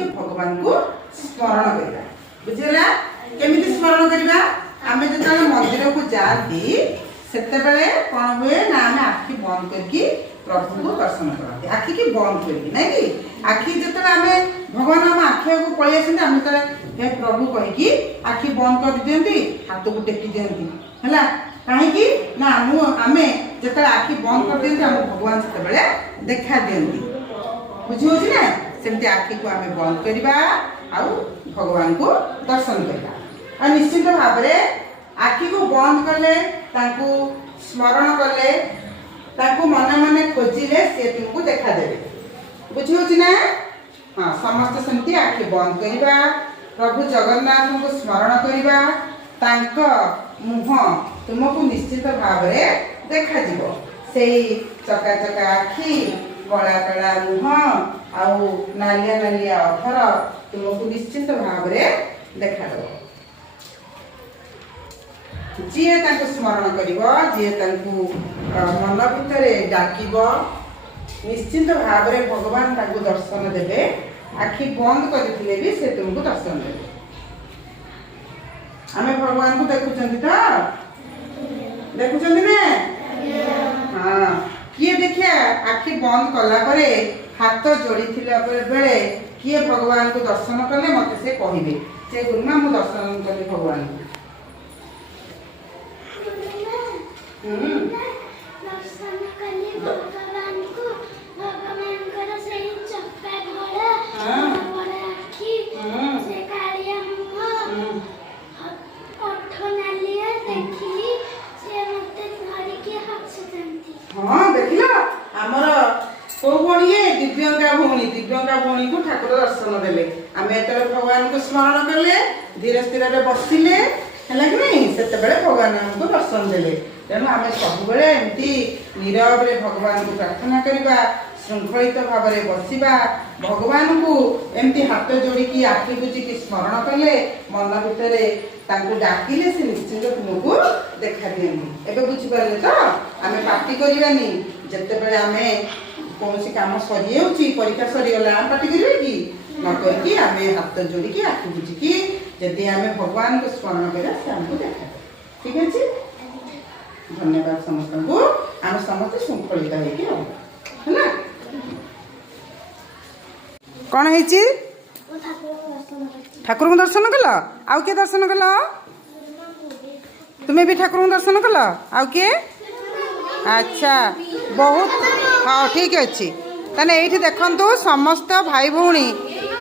କରିକି ଭଗବାନଙ୍କୁ ସ୍ମରଣ କରିବା। ବୁଝିଲା? କେମିତି ସ୍ମରଣ କରିବା? ଆମେ ଯେତେବେଳେ ମନ୍ଦିରକୁ ଯାଆନ୍ତି ସେତେବେଳେ କ'ଣ ହୁଏ ନା ଆମେ ଆଖି ବନ୍ଦ କରିକି ପ୍ରଭୁଙ୍କୁ ଦର୍ଶନ କରନ୍ତି। ଆଖିକି ବନ୍ଦ କରିକି, ନାଇଁ କି? ଆଖି ଯେତେବେଳେ ଆମେ ଭଗବାନ ଆମ ଆଖି ଆଗକୁ ପଳେଇ ଆସନ୍ତି ଆମେ ଯେତେବେଳେ ହେ ପ୍ରଭୁ କହିକି ଆଖି ବନ୍ଦ କରିଦିଅନ୍ତି, ହାତକୁ ଟେକି ଦିଅନ୍ତି। ହେଲା? କାହିଁକି ନା ଆମେ ଯେତେବେଳେ ଆଖି ବନ୍ଦ କରିଦିଅନ୍ତି ଆମ ଭଗବାନ ସେତେବେଳେ ଦେଖା ଦିଅନ୍ତି। ବୁଝି ହଉଛି ନା? ସେମିତି ଆଖିକୁ ଆମେ ବନ୍ଦ କରିବା ଆଉ ଭଗବାନଙ୍କୁ ଦର୍ଶନ କରିବା। ଆଉ ନିଶ୍ଚିତ ଭାବରେ ଆଖିକୁ ବନ୍ଦ କଲେ, ତାଙ୍କୁ ସ୍ମରଣ କଲେ, ତାଙ୍କୁ ମନେ ମନେ ଖୋଜିଲେ ସେ ତୁମକୁ ଦେଖାଦେବେ। ବୁଝି ହଉଛି ନା? ହଁ, ସମସ୍ତେ ସେମିତି ଆଖି ବନ୍ଦ କରିବା, ପ୍ରଭୁ ଜଗନ୍ନାଥଙ୍କୁ ସ୍ମରଣ କରିବା, ତାଙ୍କ ମୁହଁ ତୁମକୁ ନିଶ୍ଚିତ ଭାବରେ ଦେଖାଯିବ। ସେଇ ଚକାଚକା ଆଖି, କଳା କଳା ମୁହଁ ଆଉ ନାଲିଆ ନାଲିଆ ଅଧର ତୁମକୁ ନିଶ୍ଚିତ ଭାବରେ ଦେଖାଦେବ। ଯିଏ ତାଙ୍କୁ ସ୍ମରଣ କରିବ, ଯିଏ ତାଙ୍କୁ ମନ ଭିତରେ ଡାକିବ, ନିଶ୍ଚିତ ଭାବରେ ଭଗବାନ ତାଙ୍କୁ ଦର୍ଶନ ଦେବେ। ଆଖି ବନ୍ଦ କରିଥିଲେ ବି ସେ ତୁମକୁ ଦର୍ଶନ ଦେବେ। ଆମେ ଭଗବାନଙ୍କୁ ଦେଖୁଛନ୍ତି ତ? ଦେଖୁଛନ୍ତି ନା? ହଁ। କିଏ ଦେଖିଆ ଆଖି ବନ୍ଦ କଲା ପରେ ହାତ ଯୋଡ଼ିଥିଲା ବେଳେ କିଏ ଭଗବାନଙ୍କୁ ଦର୍ଶନ କଲେ ମତେ ସେ କହିବେ ଯେ ଗୁରୁମା ମୁଁ ଦର୍ଶନ କଲି ଭଗବାନଙ୍କୁ। ଦର୍ଶନ କଲି ଭଗବାନଙ୍କୁ। ଭଗବାନଙ୍କର ସେଇ ଚକା ଘୋଡ଼ା, ବଡ଼ ଆଖି, ସେ କାଳିଆ ମୁହଁ, ଓଠ ନାଲିଆ ଦେଖିଲି। ସେ ମତେ ଧରିକି ହସୁଛନ୍ତି। ହଁ, ଦେଖିଲ? ଆମର କୋଉ ଭଉଣୀ? ଦିବ୍ୟଙ୍କା ଭଉଣୀ। ଦିବ୍ୟଙ୍କା ଭଉଣୀକୁ ଠାକୁର ଦର୍ଶନ ଦେଲେ। ଆମେ ଯେତେବେଳେ ଭଗବାନଙ୍କୁ ସ୍ମରଣ କଲେ, ଧୀର ସ୍ଥିରରେ ବସିଲେ, ହେଲା କି ନାଇଁ, ସେତେବେଳେ ଭଗବାନ ଆମକୁ ଦର୍ଶନ ଦେଲେ। ତେଣୁ ଆମେ ସବୁବେଳେ ଏମିତି ନୀରବରେ ଭଗବାନଙ୍କୁ ପ୍ରାର୍ଥନା କରିବା, ଶୃଙ୍ଖଳିତ ଭାବରେ ବସିବା, ଭଗବାନଙ୍କୁ ଏମିତି ହାତ ଯୋଡ଼ିକି ଆଖି ବୁଜିକି ସ୍ମରଣ କଲେ, ମନ ଭିତରେ ତାଙ୍କୁ ଡାକିଲେ ସେ ନିଶ୍ଚିତ ତୁମକୁ ଦେଖା ଦିଅନ୍ତି। ଏବେ ବୁଝିପାରିଲେ ତ? ଆମେ ପାଟି କରିବାନି। ଯେତେବେଳେ ଆମେ କୌଣସି କାମ ସରିଯାଉଛି, ପରୀକ୍ଷା ସରିଗଲା, ଆମେ ପାଟି କରିବା କି? ନ କରିକି ଆମେ ହାତ ଯୋଡ଼ିକି ଆଖି ବୁଜିକି ଯଦି ଆମେ ଭଗବାନଙ୍କୁ ସ୍ମରଣ କରିବା ସେ ଆମକୁ ଦେଖାଦେବେ। ଠିକ ଅଛି? ଧନ୍ୟବାଦ ସମସ୍ତଙ୍କୁ। ଆମେ ସମସ୍ତେ ଶୃଙ୍ଖଳିତ ହେଇକି ରହିବା, ହେଲା? କ'ଣ ହେଇଛି? ଠାକୁରଙ୍କୁ ଦର୍ଶନ କଲ? ଆଉ କିଏ ଦର୍ଶନ କଲ? ତୁମେ ବି ଠାକୁରଙ୍କୁ ଦର୍ଶନ କଲ? ଆଉ କିଏ? ଆଚ୍ଛା, ବହୁତ। ହଁ, ଠିକ ଅଛି। ତାହେଲେ ଏଇଠି ଦେଖନ୍ତୁ ସମସ୍ତ ଭାଇ ଭଉଣୀ